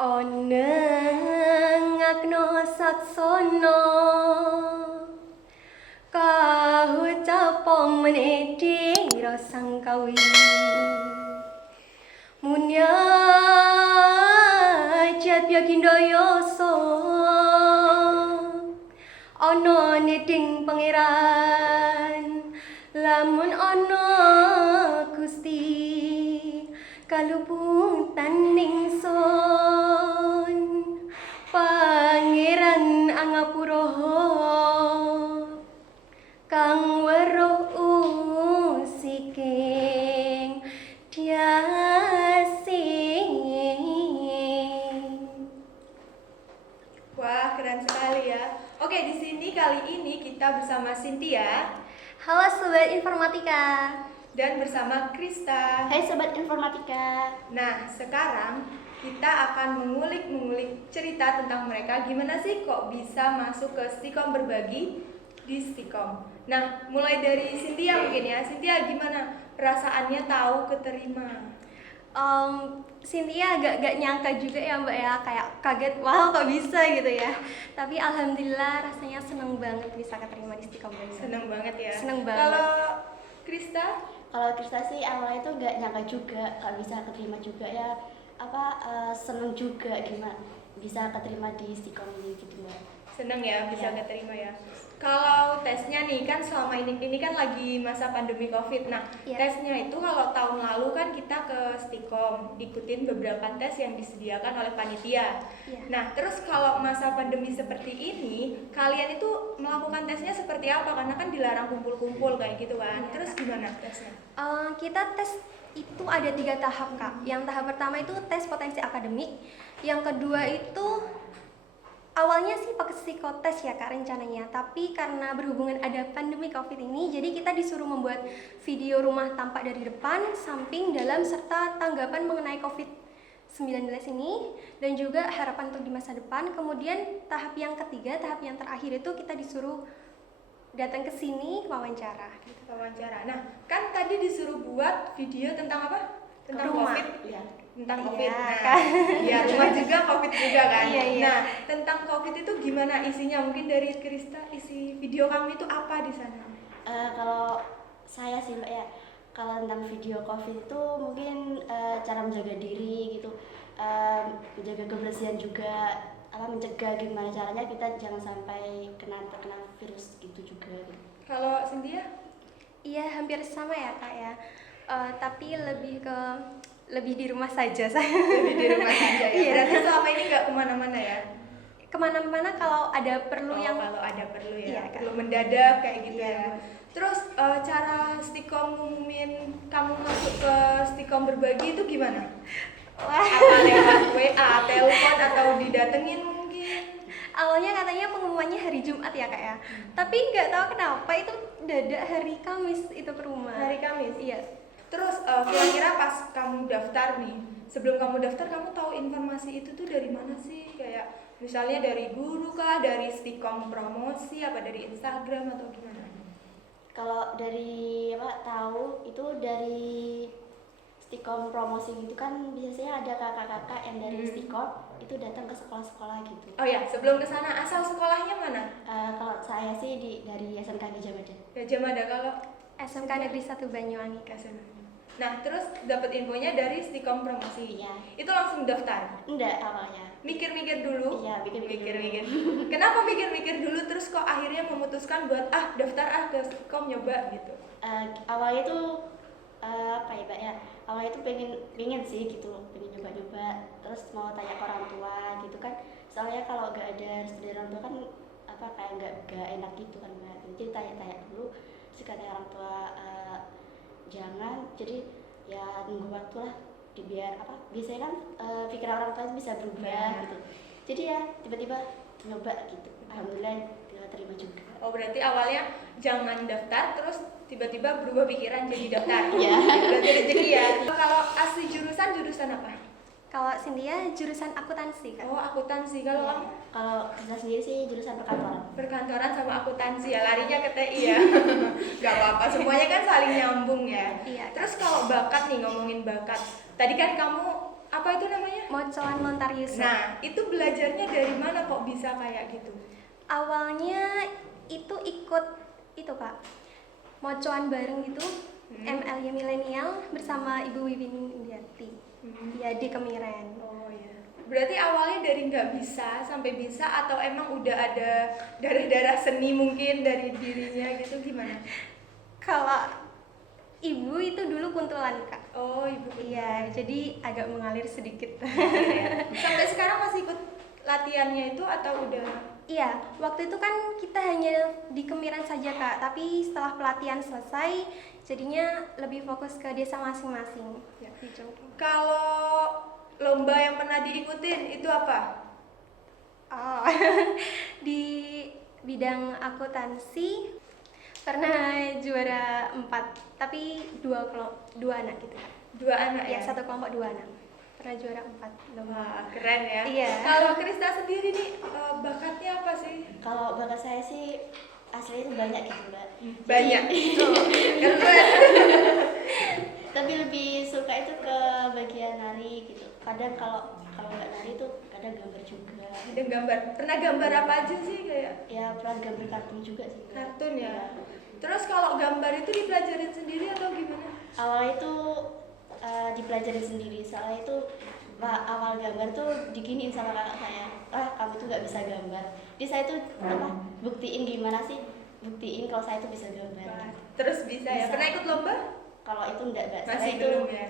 Onengakno saksono kahu capong meneding rosang kawi munya jabya kindoyoso ono neding pangeran lamun ono Gusti kalupung taning son pangeran angapura kang weruh usiking diasing. Wah, keren sekali ya. Oke, di sini kali ini kita bersama Cynthia. Halo Sobat Informatika. Dan bersama Krista. Hai Sobat Informatika. Nah, sekarang kita akan mengulik cerita tentang mereka. Gimana sih kok bisa masuk ke Stikom Berbagi di Stikom. Nah, mulai dari Cynthia mungkin ya. Cynthia, gimana perasaannya tahu keterima? Cynthia agak nyangka juga ya Mbak ya, kayak kaget, wow kok bisa gitu ya. Tapi alhamdulillah rasanya seneng banget bisa keterima di Stikom Berbagi. Seneng banget ya. Seneng banget. Kalau Krista? Kalau Krista sih awalnya tuh nggak nyangka juga kalau bisa keterima juga ya, seneng juga gimana bisa keterima di Stikom ini gitu Mbak. Seneng ya bisa Ya. keterima ya. Kalau tesnya nih kan selama ini kan lagi masa pandemi Covid. Nah, Ya. tesnya itu kalau tahun lalu kan kita ke Stikom ikutin beberapa tes yang disediakan oleh panitia. Ya. Nah, terus kalau masa pandemi seperti ini, kalian itu melakukan tesnya seperti apa? Karena kan dilarang kumpul-kumpul kayak gitu kan. Iya, Terus Kak. gimana tesnya? Kita tes itu ada 3 tahap Kak. Yang tahap pertama itu tes potensi akademik. Yang kedua itu awalnya sih pakai psikotes ya Kak rencananya. Tapi karena berhubungan ada pandemi Covid ini, jadi kita disuruh membuat video rumah tampak dari depan, samping, dalam serta tanggapan mengenai COVID-19 ini dan juga harapan untuk di masa depan. Kemudian tahap yang ketiga, tahap yang terakhir itu kita disuruh datang ke sini wawancara gitu. Wawancara. Nah, kan tadi disuruh buat video tentang apa? Tentang Rumah. Covid. Iya. Tentang Iya, Covid. Nah, kan. ya rumah juga Covid juga kan. Iya, iya. Nah, tentang Covid itu gimana isinya? Mungkin dari Krista isi video kamu itu apa di sana? Kalau saya sih Mbak ya, kalau tentang video COVID itu mungkin cara menjaga diri gitu, menjaga kebersihan juga, mencegah gimana caranya kita jangan sampai terkena virus gitu juga. Gitu. Kalau Cynthia? Iya hampir sama ya Kak ya. Tapi lebih di rumah saja saya. Lebih di rumah saja ya. Iya. Berarti selama ini nggak kemana-mana ya? Kemana-mana kalau ada perlu Oh, yang kalau ada perlu ya, Iya, Kak. perlu mendadak kayak gitu Iya, ya. betul. Terus cara Stikom ngumumin kamu masuk ke Stikom Berbagi itu gimana? wah. Apa lewat WA, telepon atau didatengin mungkin? Awalnya katanya pengumumannya hari Jumat ya Kak ya. Tapi nggak tahu kenapa itu dadak hari Kamis itu ke rumah. Hari Kamis. Iya. Terus kira-kira pas kamu daftar nih, sebelum kamu daftar kamu tahu informasi itu tuh dari mana sih? Kayak misalnya dari guru kah, dari Stikom promosi, apa dari Instagram atau gimana? Kalau dari tahu itu dari Stikom promosi gitu kan biasanya ada kakak-kakak yang dari Stikom itu datang ke sekolah-sekolah gitu. Oh ya, sebelum ke sana asal sekolahnya mana? Kalau saya sih dari SMK Gajah Mada. Gajah Mada. Kalau SMK Negeri 1 Banyuwangi Kak. nah, terus dapat infonya dari Stikom promosi. Iya. Itu langsung daftar. Enggak awalnya. Mikir-mikir dulu. Iya, mikir-mikir Kenapa mikir-mikir dulu terus kok akhirnya memutuskan buat daftar ke Stikom nyoba gitu? Awalnya tuh Mbak ya, awalnya tuh pengen sih gitu, pengen nyoba-nyoba, terus mau tanya ke orang tua gitu kan, soalnya kalau nggak ada restu dari orang tua kan kayak nggak enak gitu kan Mbak. Jadi tanya-tanya dulu, terus kata orang tua jangan, jadi ya nunggu waktu lah, biar biasanya kan pikiran orang tua itu bisa berubah Benar. gitu. Jadi ya tiba-tiba nyoba gitu, alhamdulillah terima juga. Oh, berarti awalnya jangan daftar terus tiba-tiba berubah pikiran jadi daftar. Iya. Berarti rezeki ya. Kalau asli jurusan apa? Kalau Cynthia jurusan akuntansi Kak. Oh, akuntansi. Kalau Iya. kamu? Kalau kita sendiri sih jurusan perkantoran. Perkantoran sama akuntansi ya, larinya ke TI ya. Gak apa-apa, semuanya kan saling nyambung ya. Iya. Terus kalau bakat nih, ngomongin bakat. Tadi kan kamu Apa itu namanya? Mocoan Lontar Yusuf. Nah, itu belajarnya dari mana kok bisa kayak gitu? Awalnya itu ikut itu Kak, mocoan bareng gitu, MLY Milenial bersama Ibu Wiwin Indiati. Ya di Kemiren. Oh ya. Berarti awalnya dari nggak bisa sampai bisa atau emang udah ada darah-darah seni mungkin dari dirinya gitu gimana? Kalau ibu itu dulu kuntulan Kak. Oh, ibu Iya, jadi agak mengalir sedikit. Sampai sekarang masih ikut latihannya itu atau udah? Iya, waktu itu kan kita hanya di Kemiren saja Kak, tapi setelah pelatihan selesai, jadinya lebih fokus ke desa masing-masing. Ya. Di Jongkong. Kalau lomba yang pernah diikutin itu apa? Oh, di bidang akuntansi pernah juara 4, tapi dua anak gitu Kak. 2 anak Ya, ya? satu kelompok 2 anak. Pernah juara 4 lomba. Wah, keren ya. Iya. Kalau Krista sendiri nih bakatnya apa sih? Kalau bakat saya sih asli itu banyak gitu Mbak. Banyak. Tapi lebih suka itu ke bagian nari gitu. Kadang kalau nggak nari itu kadang gambar juga. Ada gambar. Pernah gambar apa aja sih kayak? Ya pernah gambar kartun juga sih Mbak. Kartun ya. Iya. Terus kalau gambar itu dipelajarin sendiri atau gimana? Awal itu dipelajarin sendiri, soalnya itu awal gambar tuh diginiin sama kakak saya, kamu tuh nggak bisa gambar. Jadi saya tuh buktiin gimana sih, buktiin kalau saya tuh bisa gambar. Wah, terus bisa ya. Bisa. Pernah ikut lomba? Kalau itu enggak Masih saya itu belum ya?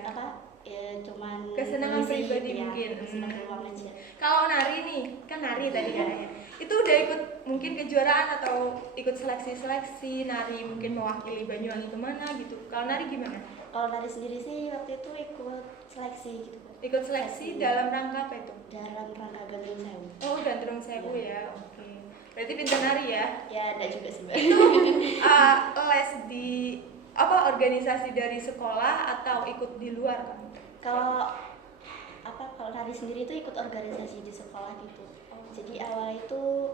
ya cuman Kesenangan ngisi, pribadi ya, mungkin. senang doang aja. Kalau nari nih, kan nari tadi katanya. Itu udah ikut mungkin kejuaraan atau ikut seleksi-seleksi nari mungkin mewakili Banyuwangi kemana gitu. Kalau nari gimana? Kalau nari sendiri sih waktu itu ikut seleksi gitu Kak. Ikut seleksi dalam rangka apa itu? Dalam rangka gandrung sewu. Oh, gandrung sewu ya. Oke. Berarti pintar nari ya. Ya enggak juga sih Mbak. Itu les di apa organisasi dari sekolah atau ikut di luar kan? Kalau kalau nari sendiri itu ikut organisasi di sekolah gitu. Jadi awal itu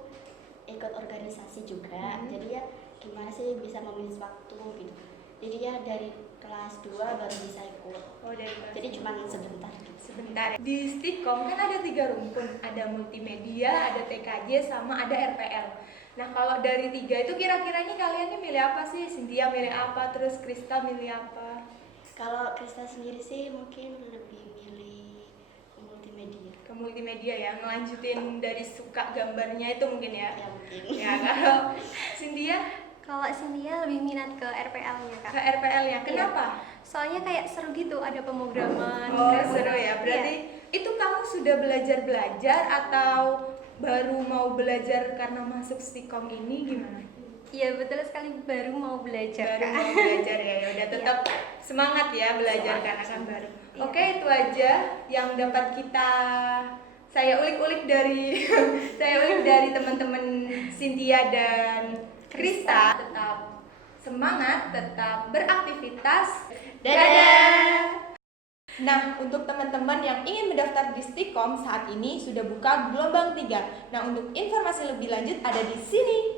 ikut organisasi juga. Jadi ya gimana sih bisa memilih waktu gitu. Jadi ya dari kelas 2 baru bisa ikut. Oh, dari kelas Jadi cuma sebentar gitu. sebentar. Di Stikom kan ada 3 rumpun, ada multimedia, ada TKJ, sama ada RPL. Nah, kalau dari 3 itu kira-kiranya kalian nih milih apa sih? Cynthia milih apa? Terus Krista milih apa? Kalau Krista sendiri sih mungkin lebih milih multimedia. Ke multimedia ya, ngelanjutin dari suka gambarnya itu mungkin ya. Ya mungkin. Ya, kalau Cynthia Kalau Cynthia lebih minat ke RPL-nya Kak. ke RPL ya. Kenapa? Soalnya kayak seru gitu, ada pemrograman. Oh, terus- seru ya. Berarti Iya. itu kamu sudah belajar atau baru mau belajar karena masuk Stikom ini gimana? Iya, betul sekali, baru mau belajar Baru Kak. mau belajar ya. Udah tetap semangat ya belajar karena kan baru. Iya. Oke, itu aja yang dapat saya ulik-ulik dari teman-teman Cynthia dan Krista. Tetap semangat, tetap beraktivitas. Dadah. Nah, untuk teman-teman yang ingin mendaftar di Stikom saat ini sudah buka gelombang 3. Nah, untuk informasi lebih lanjut ada di sini.